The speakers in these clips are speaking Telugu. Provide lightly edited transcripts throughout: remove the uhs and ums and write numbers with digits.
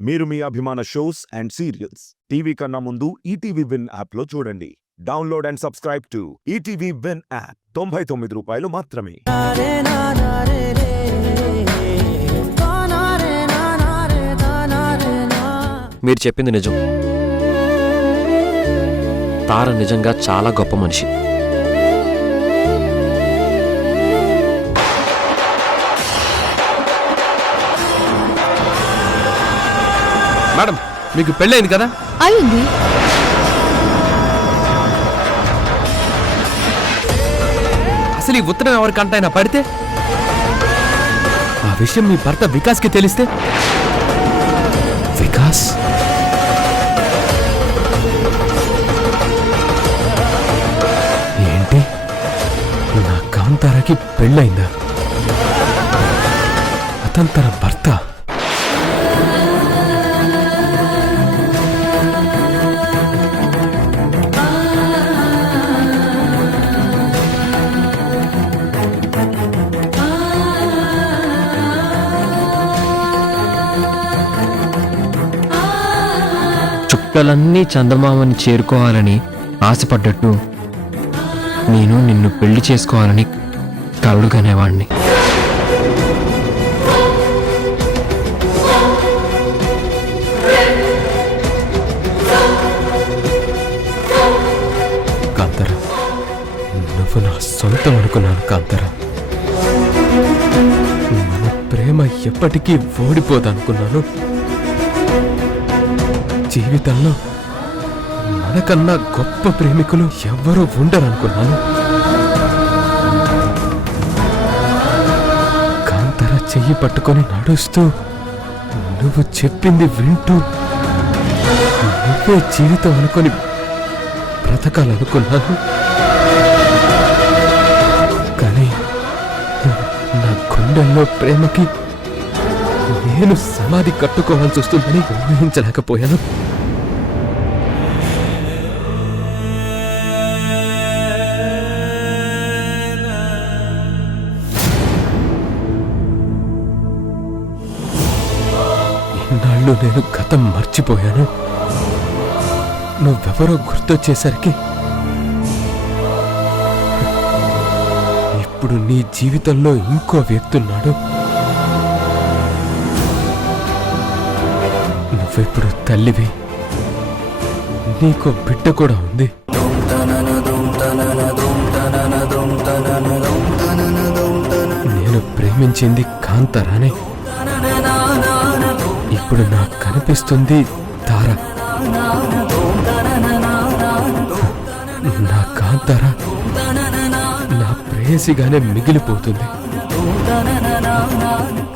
మీరు మీ అభిమాన షోస్ అండ్ సీరియల్స్ టీవీ కన్నా ముందు ఈటీవీ విన్ యాప్లో చూడండి. Download and subscribe to ETV win app. 99 రూపాయలు మాత్రమే. మీరు చెప్పింది నిజం. తార నిజంగా చాలా గొప్ప మనిషి. మేడం, మీకు పెళ్ళైంది కదా? అయింది. అసలు ఈ ఉత్తరం ఎవరికంటైనా పడితే, ఆ విషయం మీ భర్త వికాస్కి తెలిస్తే? వికాస్ ఏంటి, నా కాంతారకి పెళ్ళైందా? అతను తన భర్త. చుక్కలన్నీ చందమామని చేరుకోవాలని ఆశపడ్డట్టు నేను నిన్ను పెళ్లి చేసుకోవాలని కలలుగనేవాణ్ణి. కాంతరా, నువ్వు నా సొంతం అనుకున్నాను. కాంతరా, మన ప్రేమ ఎప్పటికీ ఓడిపోదనుకున్నాను. జీవితంలో మనకన్నా గొప్ప ప్రేమికులు ఎవ్వరూ ఉండరనుకున్నాను. కాంతర చెయ్యి పట్టుకొని నడుస్తూ, నువ్వు చెప్పింది వింటూ, నువ్వే జీవితం అనుకొని బ్రతకాలనుకున్నాను. కానీ నా గుండెల్లో ప్రేమకి నేను సమాధి కట్టుకోవాల్సి వస్తుందని ఊహించలేకపోయాను. ఇన్నాళ్ళు నేను గతం మర్చిపోయాను. నువ్వెవరో గుర్తొచ్చేసరికి ఇప్పుడు నీ జీవితంలో ఇంకో వ్యక్తి ఉన్నాడు. నువ్వెప్పుడు తల్లివి, నీకో బిడ్డ కూడా ఉంది. నేను ప్రేమించింది కాంతారానే. ఇప్పుడు నాకు కనిపిస్తుంది తార. నా కాంతారా నా ప్రేయసిగానే మిగిలిపోతుంది.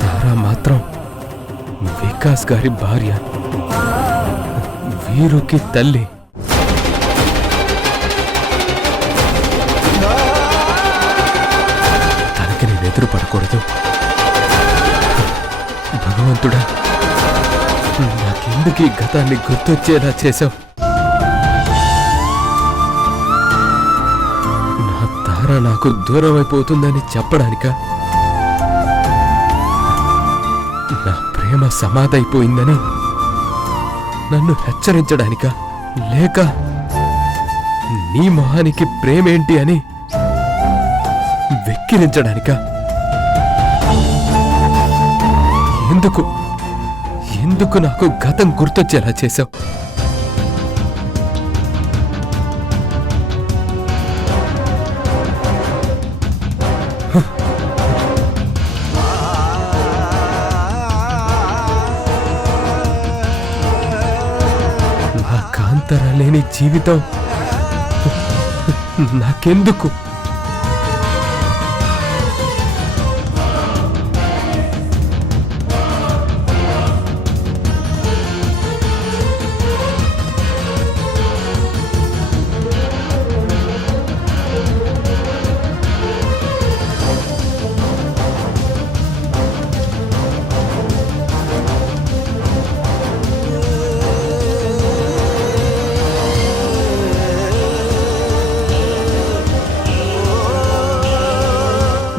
తార మాత్రం వికాస్ గారి భార్య, వీరుకి తల్లి. తనకి నేను ఎదురు పడకూడదు. భగవంతుడా, నాకెందుకు ఈ గతాన్ని గుర్తొచ్చేలా చేశావు? నా తార నాకు దూరం అయిపోతుందని చెప్పడానిక? నా ప్రేమ సమాధైపోయిందని నన్ను హెచ్చరించడానిక? లేక నీ మొహానికి ప్రేమేంటి అని వెక్కిరించడానిక? ఎందుకు నాకు గతం గుర్తొచ్చేలా చేశావు? నా కాంతర లేని జీవితం నాకెందుకు?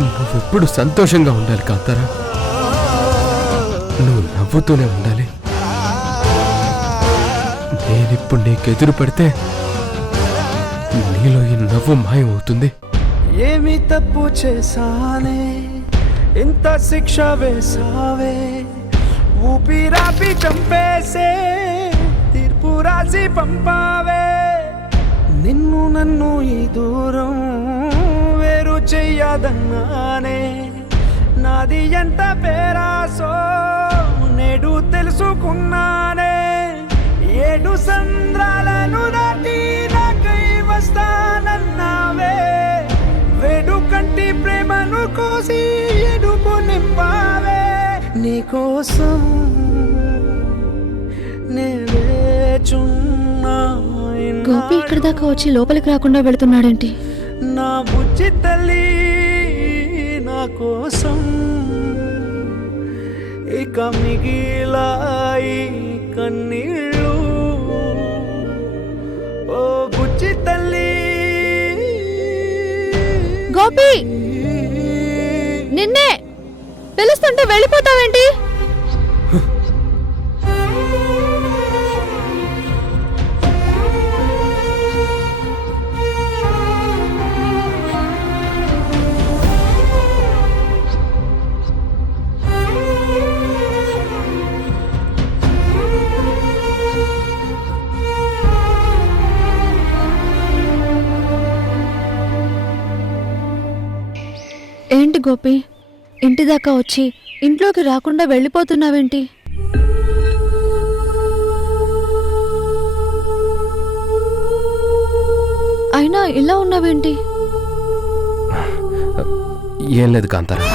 నువ్వెప్పుడు సంతోషంగా ఉండాలి కాంతారా. నువ్వు నవ్వుతూనే ఉండాలి. నేనిప్పుడు నీకెదురు పడితే నీలో ఈ నవ్వు మాయమవుతుంది. ఏమి తప్పు చేశానే, ఇంత శిక్ష వేసావే, ఊపిరాపి చంపేసే తీర్పు రాసి పంపావే. నిన్ను నన్ను ఈ దూరం వేరు చెయ్యదన్నానే, నాది ఎంత పేరాసో నేడు తెలుసుకున్నానే. 7 సంద్రాలను దాటి నాకై వస్తానన్నావే, వేడుకంటి ప్రేమను కోసి ఎడుపు నింపావే. నీకోసం నే వేచున్నా. గోపి ఇక్కడి దాకా వచ్చి లోపలికి రాకుండా వెళుతున్నాడేంటి? నా బుజ్జి తల్లి నా కోసం ఇక మిగిలాయి కన్నీళ్ళు. ఓ బుజ్జి తల్లి. గోపి, నిన్నే పిలుస్తుంటే వెళ్ళిపోతావేంటి? ఏంటి గోపి, ఇంటి దాకా వచ్చి ఇంట్లోకి రాకుండా వెళ్ళిపోతున్నావేంటి? అయినా ఇలా ఉన్నావేంటి? ఏం లేదు కాంతారా.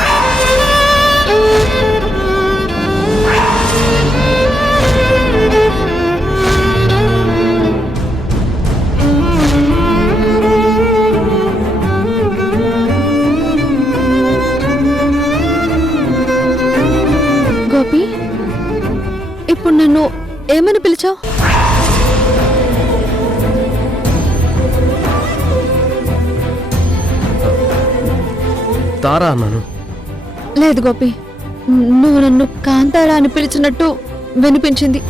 గోపి, ఇప్పుడు నన్ను ఏమని పిలిచావు? తారా అన్నాను. లేదు గోపి, నువ్వు నన్ను కాంతారా అని పిలిచినట్టు వినిపించింది.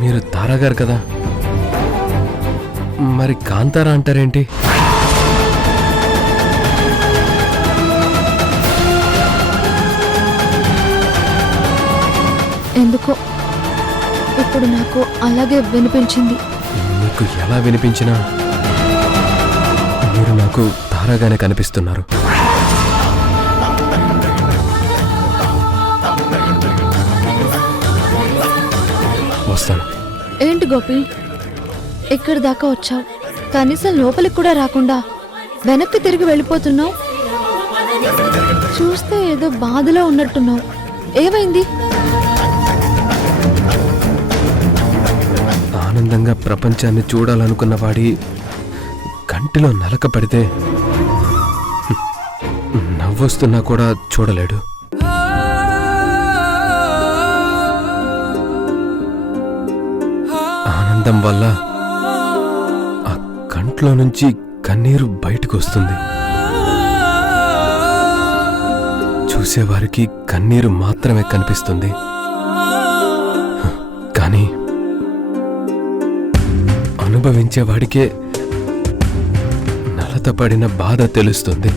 మీరు తారా గారు కదా, మరి కాంతారా అంటారేంటి? ఎందుకో ఇప్పుడు నాకు అలాగే వినిపించింది. మీకు ఎలా వినిపించినా మీరు నాకు తారాగానే కనిపిస్తున్నారు. వస్తాను. ఏంటి గోపి, ఇక్కడి దాకా వచ్చావు, కనీసం లోపలికి కూడా రాకుండా వెనక్కి తిరిగి వెళ్ళిపోతున్నావు. చూస్తే ఏదో బాధలో ఉన్నట్టున్నావు. ఏమైంది? ఆనందంగా ప్రపంచాన్ని చూడాలనుకున్న వాడి కంటిలో నలక పడితే నవ్వొస్తున్నా కూడా చూడలేడు. ఆనందం వల్ల ఆ కంట్లో నుంచి కన్నీరు బయటకు వస్తుంది. చూసేవారికి కన్నీరు మాత్రమే కనిపిస్తుంది, కానీ అనుభవించేవాడికే నలతపడిన బాధ తెలుస్తుంది.